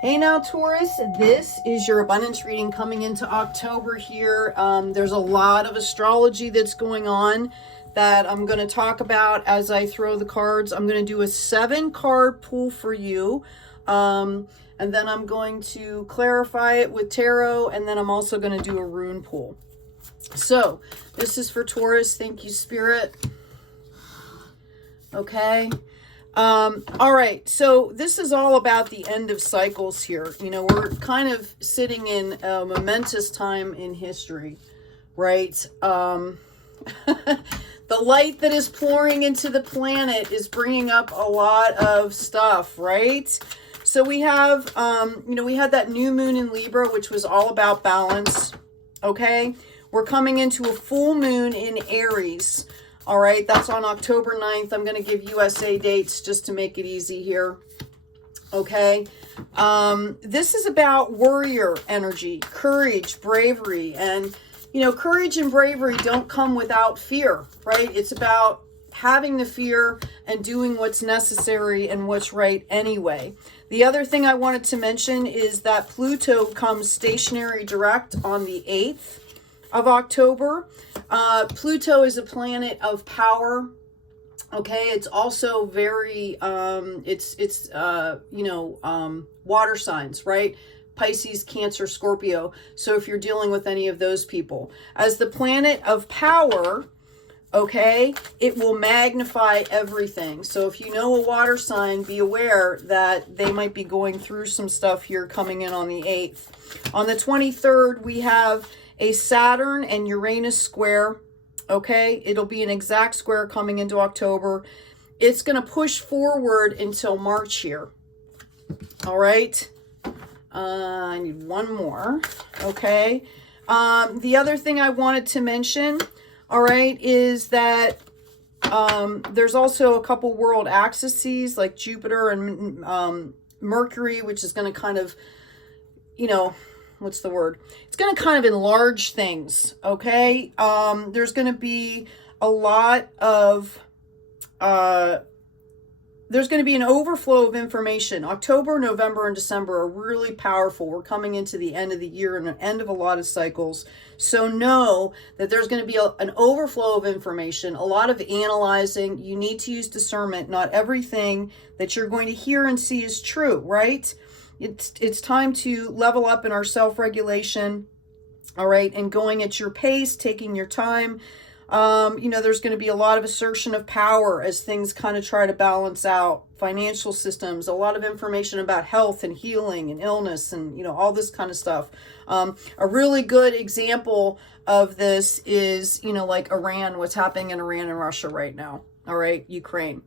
Hey now, Taurus, this is your abundance reading coming into October here. There's a lot of astrology that's going on that I'm going to talk about as I throw the cards. I'm going to do a 7-card pull for you. And then I'm going to clarify it with tarot. And then I'm also going to do a rune pull. So this is for Taurus. Thank you, Spirit. Okay. All right, so this is all about the end of cycles here. You know, we're kind of sitting in a momentous time in history, right? The light that is pouring into the planet is bringing up a lot of stuff, right? So we have, you know, we had that new moon in Libra, which was all about balance, okay? We're coming into a full moon in Aries. All right, that's on October 9th. I'm going to give USA dates just to make it easy here. Okay. This is about warrior energy, courage, bravery. And, you know, courage and bravery don't come without fear, right? It's about having the fear and doing what's necessary and what's right anyway. The other thing I wanted to mention is that Pluto comes stationary direct on the 8th of October. Pluto is a planet of power. Okay, it's also very water signs, right? Pisces, Cancer, Scorpio. So if you're dealing with any of those people, as the planet of power, okay, it will magnify everything. So if you know a water sign, be aware that they might be going through some stuff here coming in on the 8th. On the 23rd, we have a Saturn and Uranus square, okay? It'll be an exact square coming into October. It's going to push forward until March here, all right? I need one more, okay? The other thing I wanted to mention, all right, is that there's also a couple world axes like Jupiter and Mercury, which is going to kind of, you know, what's the word? It's going to kind of enlarge things, okay? There's going to be a lot of, there's going to be an overflow of information. October, November, and December are really powerful. We're coming into the end of the year and the end of a lot of cycles. So know that there's going to be an overflow of information, a lot of analyzing. You need to use discernment. Not everything that you're going to hear and see is true, right? It's time to level up in our self-regulation, all right, and going at your pace, taking your time. You know, there's going to be a lot of assertion of power as things kind of try to balance out. Financial systems, a lot of information about health and healing and illness and, you know, all this kind of stuff. A really good example of this is, you know, like Iran, what's happening in Iran and Russia right now, all right, Ukraine.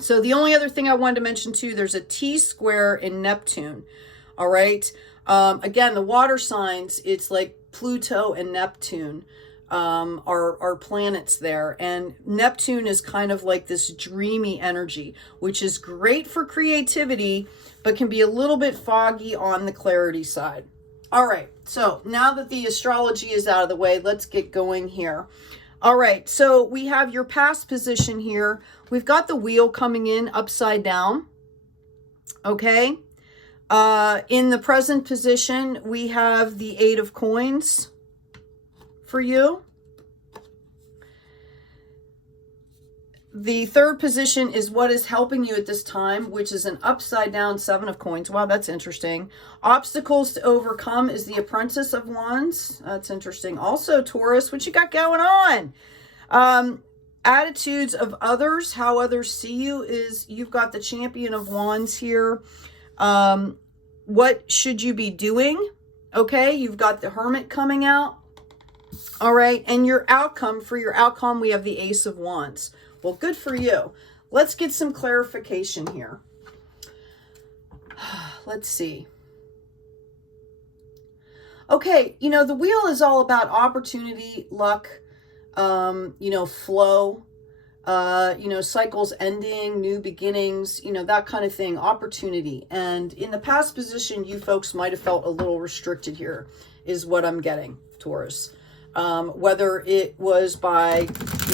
So the only other thing I wanted to mention too, there's a T-square in Neptune, all right? Again, the water signs, it's like Pluto and Neptune are planets there. And Neptune is kind of like this dreamy energy, which is great for creativity, but can be a little bit foggy on the clarity side. All right, so now that the astrology is out of the way, let's get going here. All right, so we have your past position here. We've got the wheel coming in upside down, okay? In the present position, we have the 8 of coins for you. The third position is what is helping you at this time, which is an upside down 7 of coins. Wow, that's interesting. Obstacles to overcome is the Apprentice of Wands. That's interesting. Also, Taurus, what you got going on? Attitudes of others, how others see you, is you've got the Champion of Wands here. What should you be doing? Okay, you've got the Hermit coming out. All right, and your outcome, for your outcome, we have the Ace of Wands. Well, good for you. Let's get some clarification here. Let's see. Okay, you know, the wheel is all about opportunity, luck, you know, flow, you know, cycles ending, new beginnings, you know, that kind of thing, opportunity. And in the past position, you folks might have felt a little restricted here, is what I'm getting, Taurus. Whether it was by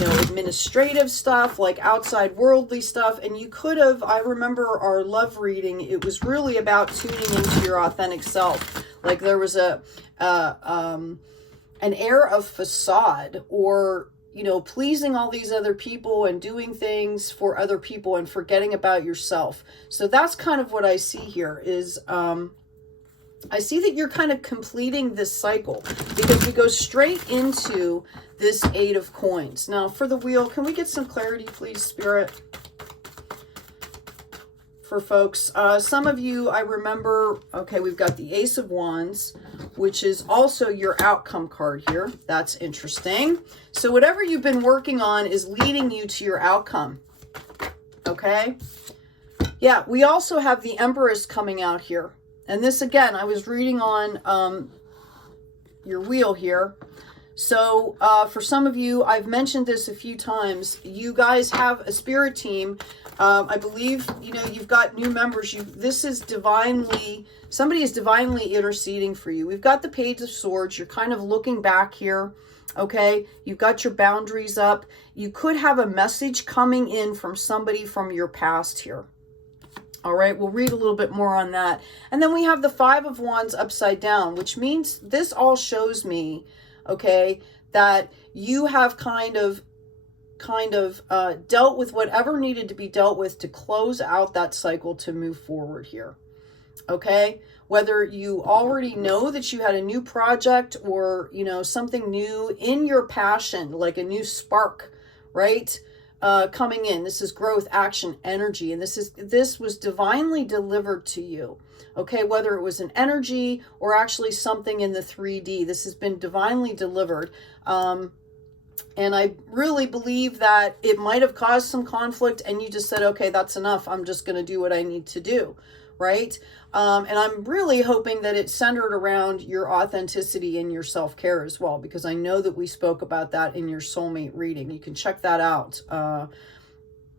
administrative stuff, like outside worldly stuff. And you could have, I remember our love reading, it was really about tuning into your authentic self. Like there was an air of facade, or pleasing all these other people and doing things for other people and forgetting about yourself. So that's kind of what I see here is, I see that you're kind of completing this cycle, because we go straight into this 8 of coins. Now for the wheel, can we get some clarity, please, Spirit? For folks, some of you, I remember, okay, we've got the Ace of Wands, which is also your outcome card here. That's interesting. So whatever you've been working on is leading you to your outcome. Okay. Yeah, we also have the Empress coming out here. And this, again, I was reading on your wheel here. So for some of you, I've mentioned this a few times. You guys have a spirit team. I believe, you've got new members. This is divinely, somebody is divinely interceding for you. We've got the Page of Swords. You're kind of looking back here. Okay. You've got your boundaries up. You could have a message coming in from somebody from your past here. All right, we'll read a little bit more on that. And then we have the 5 of Wands upside down, which means this all shows me, okay, that you have kind of dealt with whatever needed to be dealt with to close out that cycle to move forward here. Okay, whether you already know that you had a new project or, something new in your passion, like a new spark, right? Coming in. This is growth, action, energy. And this was divinely delivered to you. Okay. Whether it was an energy or actually something in the 3D, this has been divinely delivered. And I really believe that it might have caused some conflict and you just said, okay, that's enough. I'm just going to do what I need to do. Right. And I'm really hoping that it's centered around your authenticity and your self-care as well, because I know that we spoke about that in your soulmate reading. You can check that out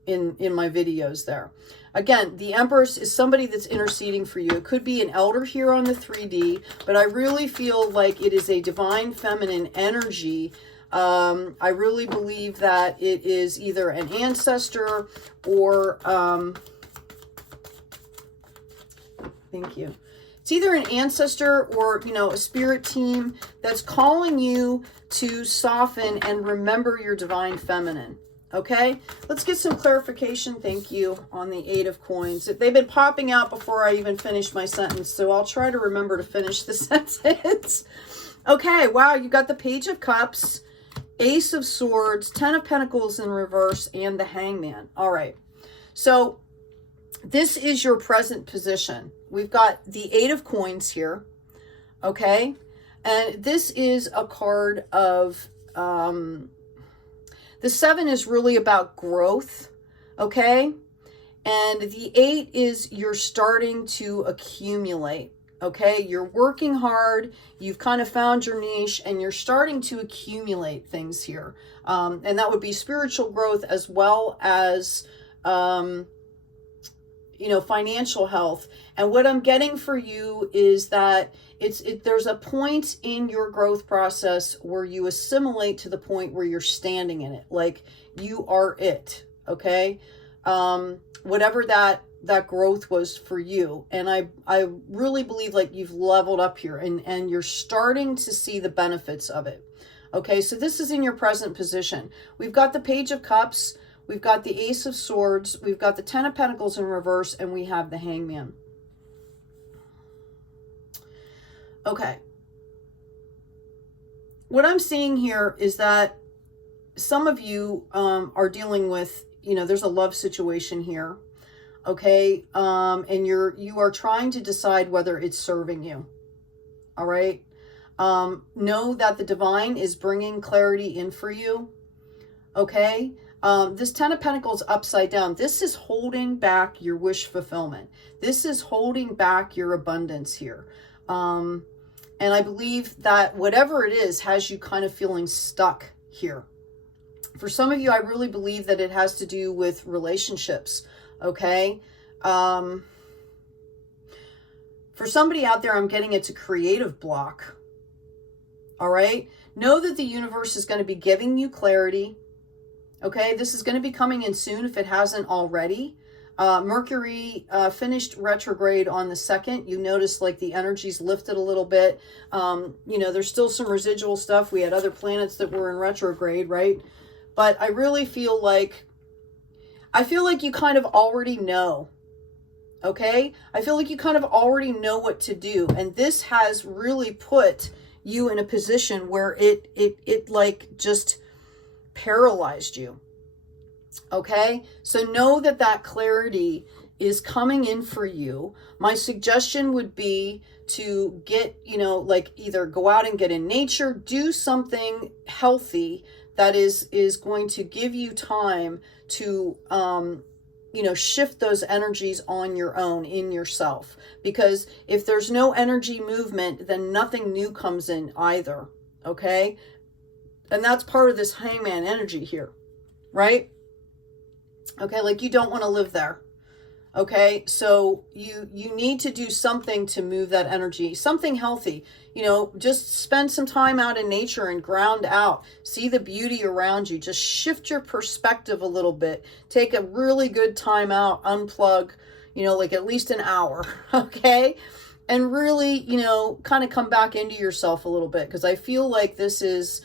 in my videos there. Again, the Empress is somebody that's interceding for you. It could be an elder here on the 3D, but I really feel like it is a divine feminine energy. I really believe that it is either an ancestor or... Thank you. It's either an ancestor or, a spirit team that's calling you to soften and remember your divine feminine. Okay, let's get some clarification. Thank you on the 8 of coins. They've been popping out before I even finished my sentence, so I'll try to remember to finish the sentence. Okay, wow, you got the Page of Cups, Ace of Swords, 10 of Pentacles in reverse, and the Hangman. All right, so this is your present position. We've got the 8 of coins here, okay? And this is a card of, the 7 is really about growth, okay? And the 8 is you're starting to accumulate, okay? You're working hard, you've kind of found your niche, and you're starting to accumulate things here. And that would be spiritual growth as well as... financial health. And what I'm getting for you is that there's a point in your growth process where you assimilate to the point where you're standing in it. Like you are it. Okay. Whatever that growth was for you. And I really believe like you've leveled up here and you're starting to see the benefits of it. Okay. So this is in your present position. We've got the Page of Cups. We've got the Ace of Swords, we've got the 10 of Pentacles in reverse, and we have the Hangman. Okay. What I'm seeing here is that some of you are dealing with, there's a love situation here, okay? And you are trying to decide whether it's serving you, all right? Know that the divine is bringing clarity in for you, okay? This 10 of Pentacles upside down, this is holding back your wish fulfillment. This is holding back your abundance here. And I believe that whatever it is has you kind of feeling stuck here. For some of you, I really believe that it has to do with relationships, okay? For somebody out there, I'm getting it's a creative block, all right? Know that the universe is going to be giving you clarity. Okay, this is going to be coming in soon if it hasn't already. Mercury finished retrograde on the 2nd. You notice like the energy's lifted a little bit. You know, there's still some residual stuff. We had other planets that were in retrograde, right? But I really feel like, you kind of already know. Okay? I feel like you kind of already know what to do. And this has really put you in a position where it like just paralyzed you. Okay, so know that that clarity is coming in for you. My suggestion would be to get, you know, like either go out and get in nature, do something healthy that is going to give you time to, you know, shift those energies on your own, in yourself. Because if there's no energy movement, then nothing new comes in either. Okay, and that's part of this hangman energy here, right? Okay, like you don't want to live there. Okay, so you need to do something to move that energy, something healthy. You know, just spend some time out in nature and ground out. See the beauty around you. Just shift your perspective a little bit. Take a really good time out, unplug, you know, like at least an hour, okay? And really, you know, kind of come back into yourself a little bit, because I feel like this has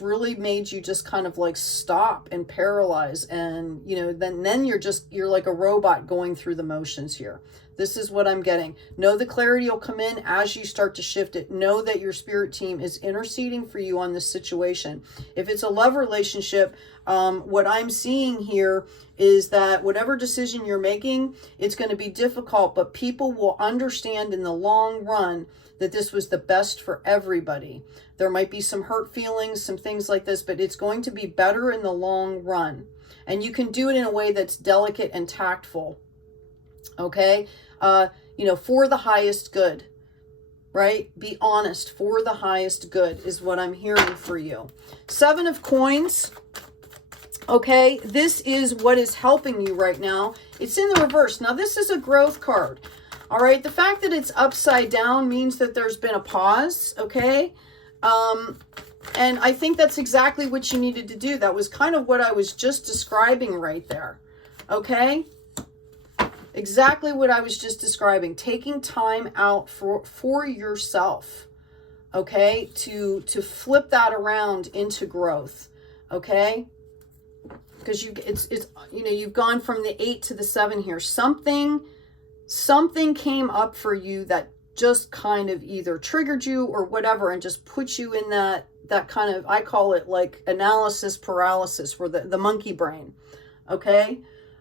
really made you just kind of like stop and paralyze, and you know, then you're like a robot going through the motions here. This is what I'm getting. Know the clarity will come in as you start to shift it. Know that your spirit team is interceding for you on this situation. If it's a love relationship, what I'm seeing here is that whatever decision you're making, it's going to be difficult, but people will understand in the long run that this was the best for everybody. There might be some hurt feelings, some things like this, but it's going to be better in the long run. And you can do it in a way that's delicate and tactful. Okay? You know, for the highest good, right? Be honest, for the highest good is what I'm hearing for you. 7 of Coins. Okay, this is what is helping you right now. It's in the reverse. Now, this is a growth card. All right, the fact that it's upside down means that there's been a pause, okay? And I think that's exactly what you needed to do. That was kind of what I was just describing right there, okay? Exactly what I was just describing. Taking time out for yourself, okay? To flip that around into growth, okay? Because it's you know, you've gone from the 8 to the 7 here. Something came up for you that just kind of either triggered you or whatever, and just put you in that kind of, I call it like analysis paralysis, where the monkey brain, okay?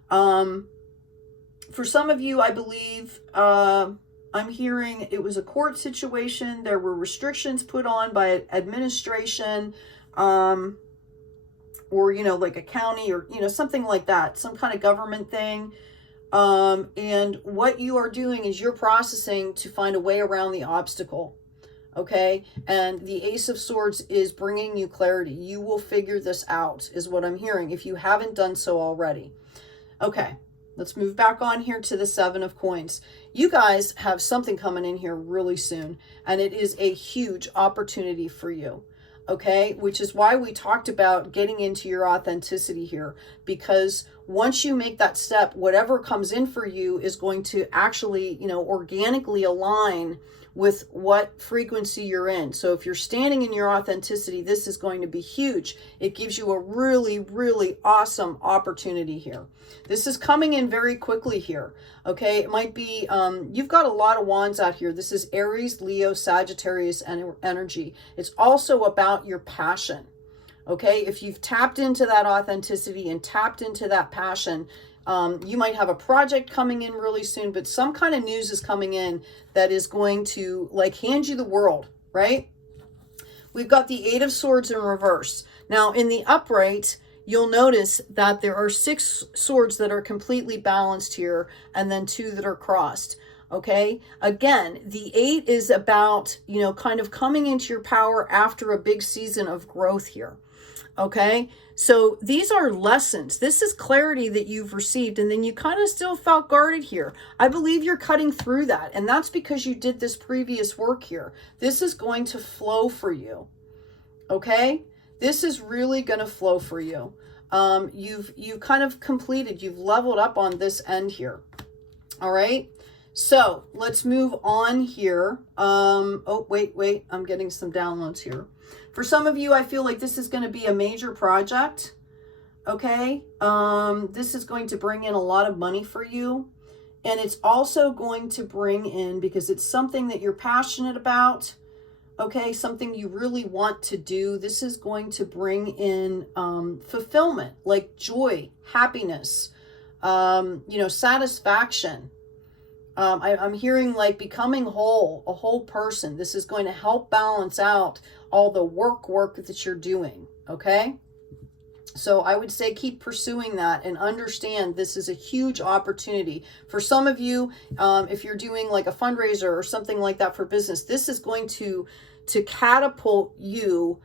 For some of you, I believe, I'm hearing it was a court situation. There were restrictions put on by administration, or, you know, like a county, or, you know, something like that, some kind of government thing. And what you are doing is you're processing to find a way around the obstacle. Okay. And the Ace of Swords is bringing you clarity. You will figure this out, is what I'm hearing, if you haven't done so already. Okay. Let's move back on here to the 7 of Coins. You guys have something coming in here really soon, and it is a huge opportunity for you. Okay, which is why we talked about getting into your authenticity here, because once you make that step, whatever comes in for you is going to actually, you know, organically align with what frequency you're in. So if you're standing in your authenticity, this is going to be huge. It gives you a really, really awesome opportunity here. This is coming in very quickly here. Okay, it might be, you've got a lot of wands out here. This is Aries, Leo, Sagittarius energy. It's also about your passion. Okay, if you've tapped into that authenticity and tapped into that passion, you might have a project coming in really soon, but some kind of news is coming in that is going to like hand you the world, right? We've got the 8 of Swords in reverse. Now in the upright, you'll notice that there are 6 swords that are completely balanced here, and then 2 that are crossed. Okay, again, the 8 is about, you know, kind of coming into your power after a big season of growth here. Okay, so these are lessons. This is clarity that you've received, and then you kind of still felt guarded here. I believe you're cutting through that, and that's because you did this previous work here. This is going to flow for you. Okay, This is really going to flow for you. You've kind of completed, you've leveled up on this end here. All right. So let's move on here. Oh, wait, I'm getting some downloads here. For some of you, I feel like this is going to be a major project. Okay. This is going to bring in a lot of money for you. And it's also going to bring in, because it's something that you're passionate about, okay, something you really want to do. This is going to bring in fulfillment, like joy, happiness, satisfaction. I'm hearing like becoming whole, a whole person. This is going to help balance out all the work that you're doing, okay? So I would say keep pursuing that and understand this is a huge opportunity. For some of you, if you're doing like a fundraiser or something like that for business, this is going to catapult you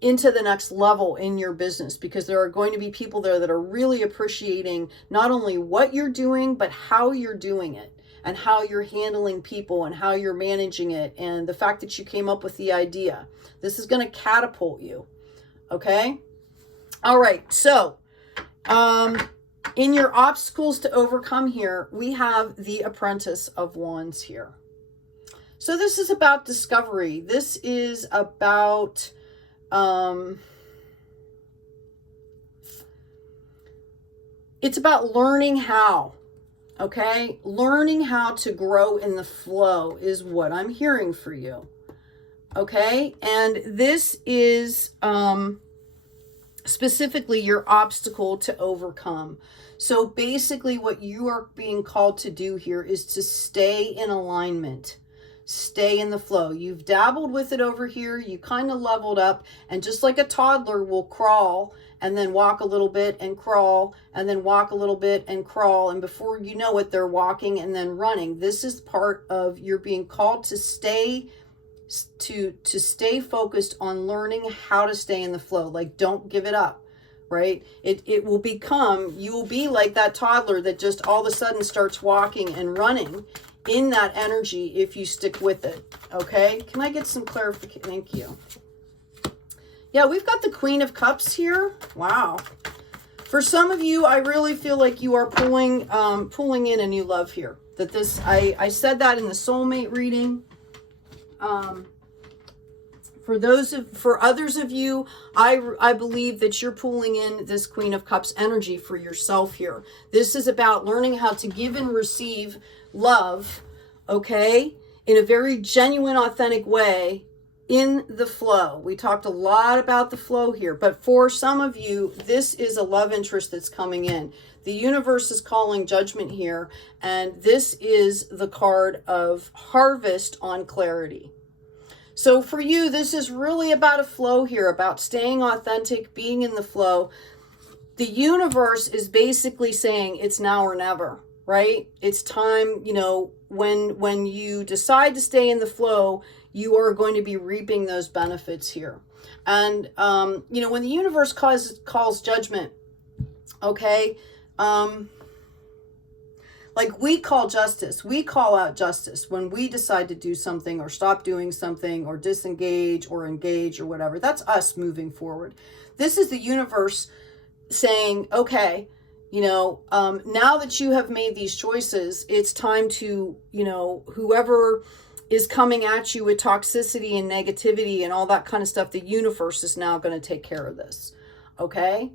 into the next level in your business, because there are going to be people there that are really appreciating not only what you're doing, but how you're doing it and how you're handling people and how you're managing it, and the fact that you came up with the idea. This is going to catapult you. Okay? All right. So, in your obstacles to overcome here, we have the Apprentice of Wands here. So this is about discovery. This is about it's about learning how, okay? Learning how to grow in the flow is what I'm hearing for you, okay? And this is specifically your obstacle to overcome. So basically what you are being called to do here is to stay in alignment. Stay in the flow. You've dabbled with it over here. You kind of leveled up, and just like a toddler will crawl and then walk a little bit and crawl and then walk a little bit and crawl, and before you know it, they're walking and then running. This is part of you're being called to stay focused on learning how to stay in the flow. Like, don't give it up, right? It will become, you will be like that toddler that just all of a sudden starts walking and running in that energy if you stick with it. Okay, can I get some clarification? Thank you. Yeah, we've got the Queen of Cups here. Wow. For some of you, I really feel like you are pulling in a new love here. That this, I said that in the soulmate reading. For others of you, I believe that you're pulling in this Queen of Cups energy for yourself here. This is about learning how to give and receive love, okay, in a very genuine, authentic way in the flow. We talked a lot about the flow here, but for some of you, this is a love interest that's coming in. The universe is calling judgment here, and this is the card of harvest on clarity. So for you, this is really about a flow here, about staying authentic, being in the flow. The universe is basically saying it's now or never, right? It's time, when you decide to stay in the flow, you are going to be reaping those benefits here. And, when the universe calls judgment, okay, like we call justice, we call out justice when we decide to do something or stop doing something or disengage or engage or whatever. That's us moving forward. This is the universe saying, okay, now that you have made these choices, it's time to, whoever is coming at you with toxicity and negativity and all that kind of stuff, the universe is now going to take care of this. Okay.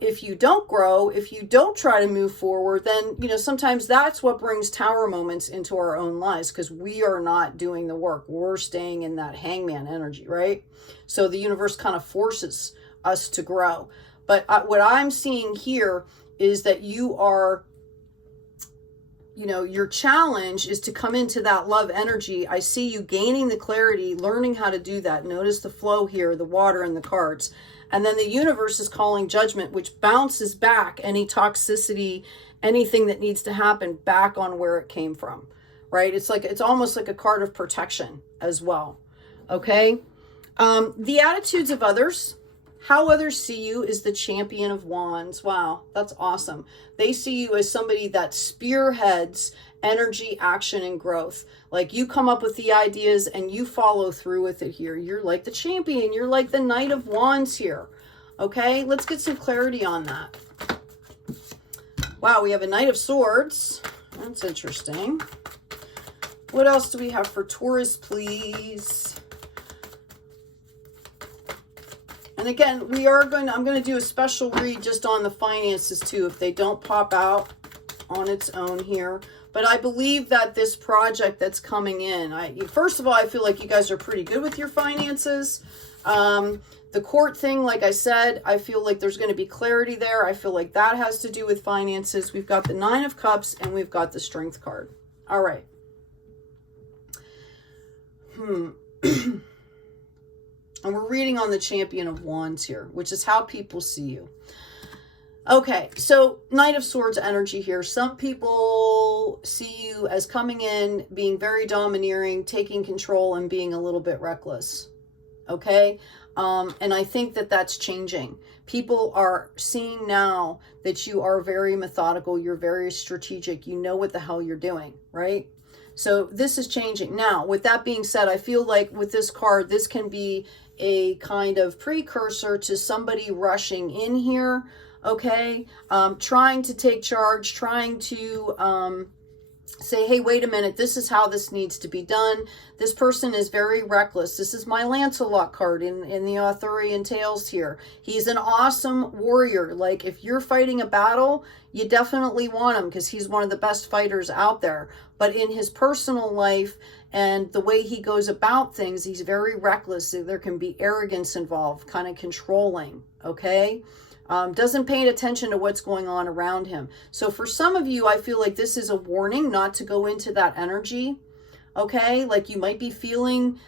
If you don't grow, if you don't try to move forward, then, sometimes that's what brings tower moments into our own lives, because we are not doing the work. We're staying in that hangman energy, right? So the universe kind of forces us to grow. But what I'm seeing here is that you are, your challenge is to come into that love energy. I see you gaining the clarity, learning how to do that. Notice the flow here, the water and the cards. And then the universe is calling judgment, which bounces back any toxicity, anything that needs to happen back on where it came from, right? It's almost like a card of protection as well. Okay. The attitudes of others, how others see you, is the Champion of Wands. Wow, that's awesome. They see you as somebody that spearheads energy, action, and growth. Like, you come up with the ideas and you follow through with it here. You're like the champion. You're like the Knight of Wands here. Okay, let's get some clarity on that. Wow, we have a Knight of Swords. That's interesting. What else do we have for Taurus, please? And again, I'm going to do a special read just on the finances too, if they don't pop out on its own here. But I believe that this project that's coming in, first of all, I feel like you guys are pretty good with your finances. The court thing, like I said, I feel like there's going to be clarity there. I feel like that has to do with finances. We've got the Nine of Cups and we've got the Strength card. All right. And we're reading on the Champion of Wands here, which is how people see you. Okay, so Knight of Swords energy here. Some people see you as coming in, being very domineering, taking control, and being a little bit reckless. Okay, and I think that that's changing. People are seeing now that you are very methodical, you're very strategic, you know what the hell you're doing, right? So this is changing. Now, with that being said, I feel like with this card, this can be a kind of precursor to somebody rushing in here, okay? Trying to take charge, trying to say, hey, wait a minute, this is how this needs to be done. This person is very reckless. This is my Lancelot card in the Arthurian Tales here. He's an awesome warrior. Like, if you're fighting a battle, you definitely want him because he's one of the best fighters out there. But in his personal life and the way he goes about things, he's very reckless. There can be arrogance involved, kind of controlling, okay? Doesn't pay attention to what's going on around him. So for some of you, I feel like this is a warning not to go into that energy, okay? Like, you might be feeling